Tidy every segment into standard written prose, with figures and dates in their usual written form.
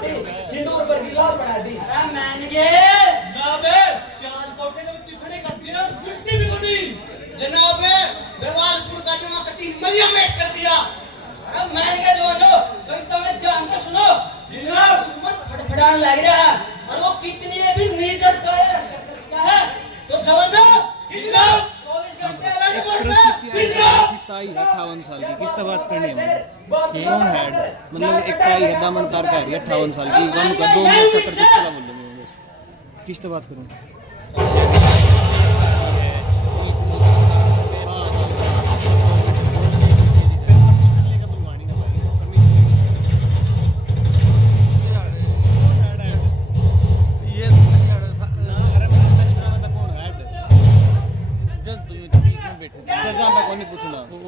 दी, सिंदूर पर गिलास बना दी। मान गए जनाब सियालकोट के चिट्ठी करती है फिफ्टी भी बनी जनाब बेवालपुर का जमा करती मरिया मेट कर दिया। अरे मान गए जवानों, तुम तो मैं ध्यान से सुनो। जनाब दुश्मन फटफटाने लग रहा है और वो कितनी है भी नीचर का है। तो जवानों जनाब 24 घंटे अलर्ट मोड पे। ताई 58 साल की किससे बात करनी है? कौन है? मतलब एक ताई है दामन तार का है 58 साल की वन का 2 मिनट तक कर चला बोल रहे हैं बस किससे बात करूं?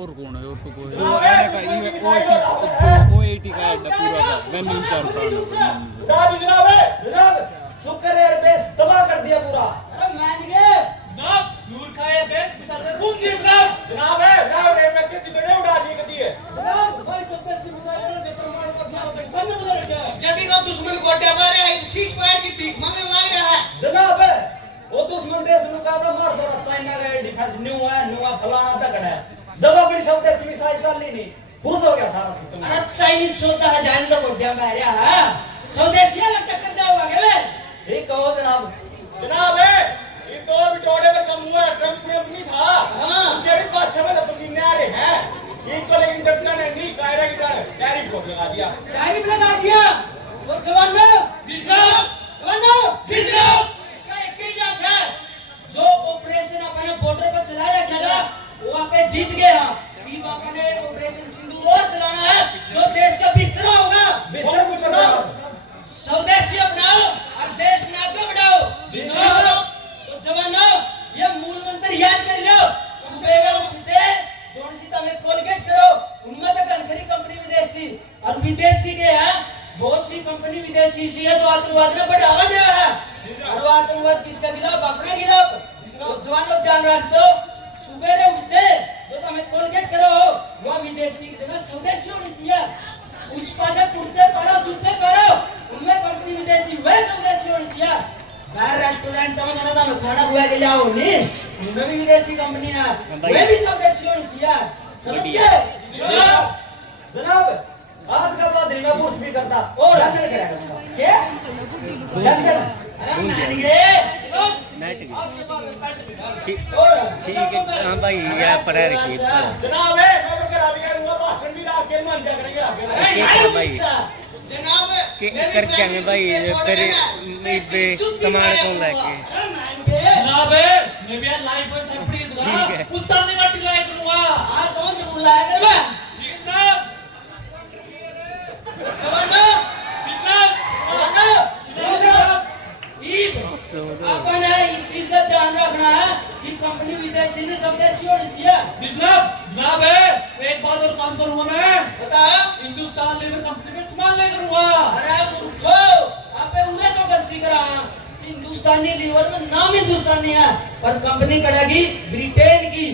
और कौन है? और तो कोई जो रहने का ओएटी का है पूरा का वेन इंचार्ज था। जनाब शुक्र है बेस तबाह कर दिया पूरा। अरे मान गए जनाब नूर खाए बेस मिसाल से खून दिए जनाब जनाब रे मैं के जितने उड़ा दिए कदी है। जनाब भाई सब से मिसाइल ने परमाणु का क्या होता है सामने बता रहे क्या? जदी का दुश्मन को अड्डा मारे है शीश फायर की भीख मांगने लग रहा है। जनाब वो दुश्मन देश में का तो मार दो चाइना का डिफेंस न्यू फलाना तगड़ा है। जब अपनी स्वदेशी मिसाइल चली नहीं खुश हो गया सारा सिस्टम। अरे चाइनीज सोता है जान तो बढ़िया मारिया है स्वदेशी लग टक्कर जाओगे बे। ठीक कहो जनाब। जनाब ये तो बिटोड़े पर कम हुआ ट्रम्प नहीं था उसके भी बादशाह में पसीने आ रहे हैं इनको लेकिन डॉक्टर ने नहीं कायरा की टैरिफ को लगा दिया। टैरिफ लगा दिया वो जवानों जवानों इसका एक ही इलाज है। जो ऑपरेशन अपने बॉर्डर पर चलाया था ना वहाँ पे जीत गए हम। ये अपने ऑपरेशन सिंदूर और चलाना है जो देश का भीतर होगा। स्वदेशी अपनाओ और देश में आगे बढ़ाओ। तो जवानों ये मूल मंत्र याद कर लो। सुबह उठते जोन सीता में कोलगेट करो उनमें तो कनखरी कंपनी विदेशी और विदेशी के हैं बहुत सी कंपनी विदेशी सी है जो आतंकवाद ने बढ़ावा दिया है। और आतंकवाद किसका खिलाफ? अपने खिलाफ। तो जवानों ध्यान रख दो सुबह उठते जो तुम्हें कोलगेट करो वो विदेशी की जगह स्वदेशी होनी चाहिए। उस पाछे कुर्ते पहनो जूते पहनो उनमें कंपनी विदेशी वह स्वदेशी होनी चाहिए। बाहर रेस्टोरेंट में जाना था खाना खुआ के जाओ नहीं उनमें भी विदेशी कंपनी है वह भी स्वदेशी होनी चाहिए। समझ गए जनाब आज का बाद मैं पुरुष भी करता और क्या करेगा क्या अरे मान ठीक है हाँ भाई यार पढ़ा रखिए जनाब मैं तो करा भी करूंगा भाषण भी रात के मन जा करेंगे आगे भाई जनाब कर क्या है भाई तेरे पे कमाल कौन लाके जनाब मैं भी लाइव पर सरप्राइज दूंगा उस सामने मैं टिलाई करूंगा। आ कौन जरूर लाया कर बे ठीक जनाब जवानों अपन है इस चीज का ध्यान रखना है कि कंपनी विदेशी नहीं स्वदेशी होनी चाहिए। जनाब एक बात और काम करूंगा मैं बता हिंदुस्तान लेबर कंपनी में सामान ले करूंगा। अरे मूर्खो आपे उन्हें तो गलती करा। हिंदुस्तानी लीवर में नाम हिंदुस्तानी है पर कंपनी करेगी ब्रिटेन की।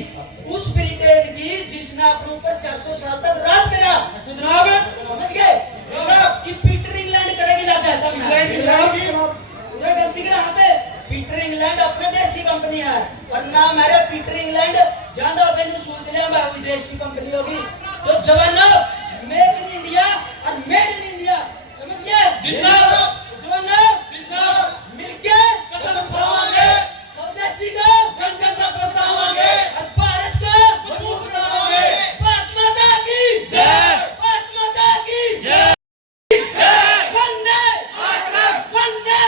उस ब्रिटेन की जिसने अपने ऊपर 400 साल तक राज करा। अच्छा जनाब समझ गए कि पीटर इंग्लैंड करेगी लाता है तब पूरा गलती करा। यहाँ पे पीटर इंग्लैंड अपने देश की कंपनी है और नाम है पीटर इंग्लैंड ज्यादा अपने सोच लिया मैं विदेश की कंपनी होगी। तो जवानों मेड इन इंडिया और मेड इन इंडिया समझ गए जवानों मिलके कदम उठाओगे स्वदेशी को जन जन तक पहुंचाओगे और भारत को मजबूत बनाओगे। भारत माता की जय भारत माता की जय वंदे वंदे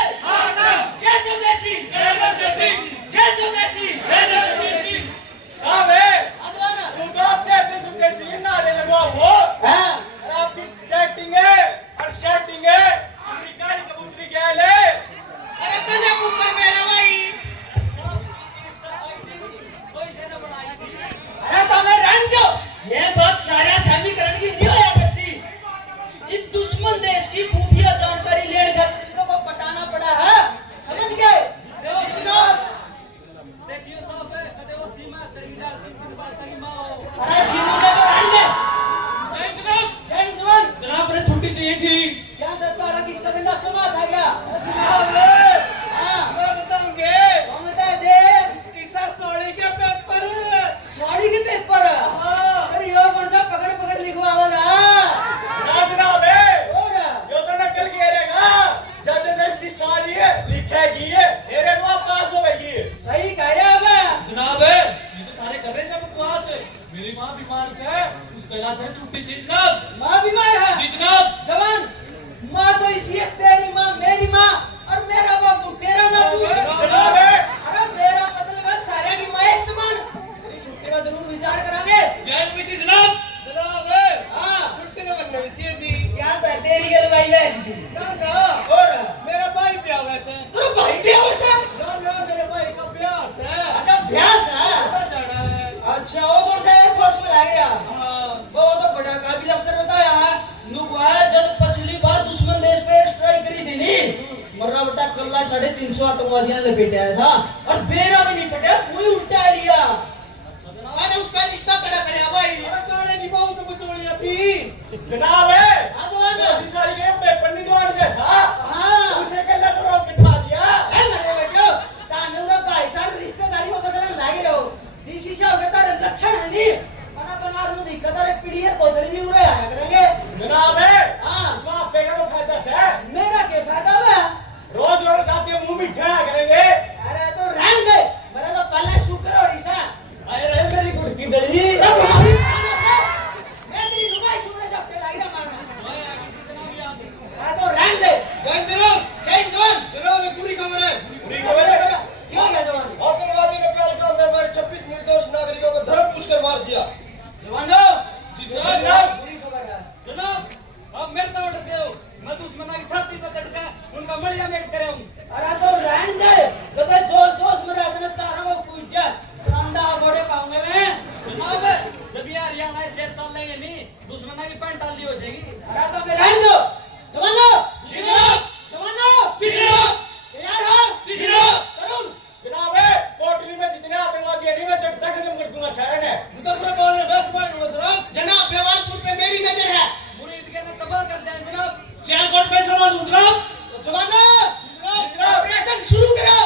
जय स्वदेशी जय स्वदेशी साहब आजवाना तुम तो अपने अपने सुनते नारे लगवाओ हाँ और आपकी स्केटिंग है और शर्टिंग है अमेरिका की कबूतरी क्या ले अरे तने ऊपर मेरा भाई अरे तो मैं रहने दो ये बात सारा समीकरण की नहीं होया करती। इस दुश्मन देश की खुफिया जानकारी लेने खातिर को पटाना पड़ा है। समझ गए देखिए साहब कदे वो सीमा करीदा 3 बार करी माओ। अरे जिन्होंने तो रहने जय जनाब जय जवान जनाब ने छुट्टी चाहिए थी क्या दरबार किसका बैठ दी ना ना और मेरा भाई ब्याह वैसे तेरा भाई भी हो से ना ना मेरे भाई का ब्याह है अच्छा ब्याह है पता जाना है अच्छा वो कौन सा एयरफोर्स में लाया हाँ वो तो बड़ा काबिल अफसर बताया है नुकवा जब पिछली बार दुश्मन देश पे स्ट्राइक करी थी नी मर्रा बटा कल्ला 350 आतंकवादियों ने लपेटा था और बेरा में नहीं पटा कोई उल्टा लिया अरे उसका रिश्ता कड़ा करे भाई अरे काले की बहू तो बचोड़िया थी जनाब है हाँ जवान ऐसी सारी के पेपर नहीं दवाने से था हाँ उसे के लग रहा बिठा दिया ए मेरे बेटो तानूरा भाईचार रिश्तेदारी में बदलने लागे रहो दिशी से होगा तारे लक्षण है नी बना बना रू दिक्कत है पीढ़ी है कोचड़ी नहीं उरे आया करेंगे जनाब है हाँ इसमें आपे का तो फायदा है मेरा क्या फायदा है रोज रोज आपके मुंह मीठा करेंगे अरे तो रहन दे मेरा तो पहला शुक्र हो रिसा अरे मेरी गुड़की डली मैं तेरी लुगाई सुनने जब के लागिया मारना हाँ तो रहन दे जय जनाब जय जवान जनाब एक पूरी खबर है पूरी खबर है क्यों है जवान आतंकवादी ने पहलगाम में हमारे 26 निर्दोष नागरिकों को धर्म पूछकर मार दिया जवानो जनाब पूरी खबर है जनाब अब मेरे तो ऑर्डर दो मैं दुश्मना की छाती पर चढ़कर उनका मलिया मेट करे हूँ अरे तो रहन दे कदे जोश जोश में रहते ने तारा वो पूछ जा रंडा बड़े पाऊंगे मैं जनाब जब ये हरियाणा शेर चल लेंगे नहीं दुश्मना की पैंट डाली हो जाएगी अरे तो मैं रहन दो जवानो जी जनाब जवानो जी जनाब तैयार हो जी जनाब करूं जनाब है कोटली में जितने आतंकवादी है नहीं मैं जब तक खत्म कर दूंगा शहर है मुतसरा बोल रहे बस भाई जनाब जनाब बेवालपुर पे मेरी नजर है मुरीद के ने तबाह कर दिया जनाब सियालकोट में समझ जनाब जवानो जनाब ऑपरेशन शुरू करो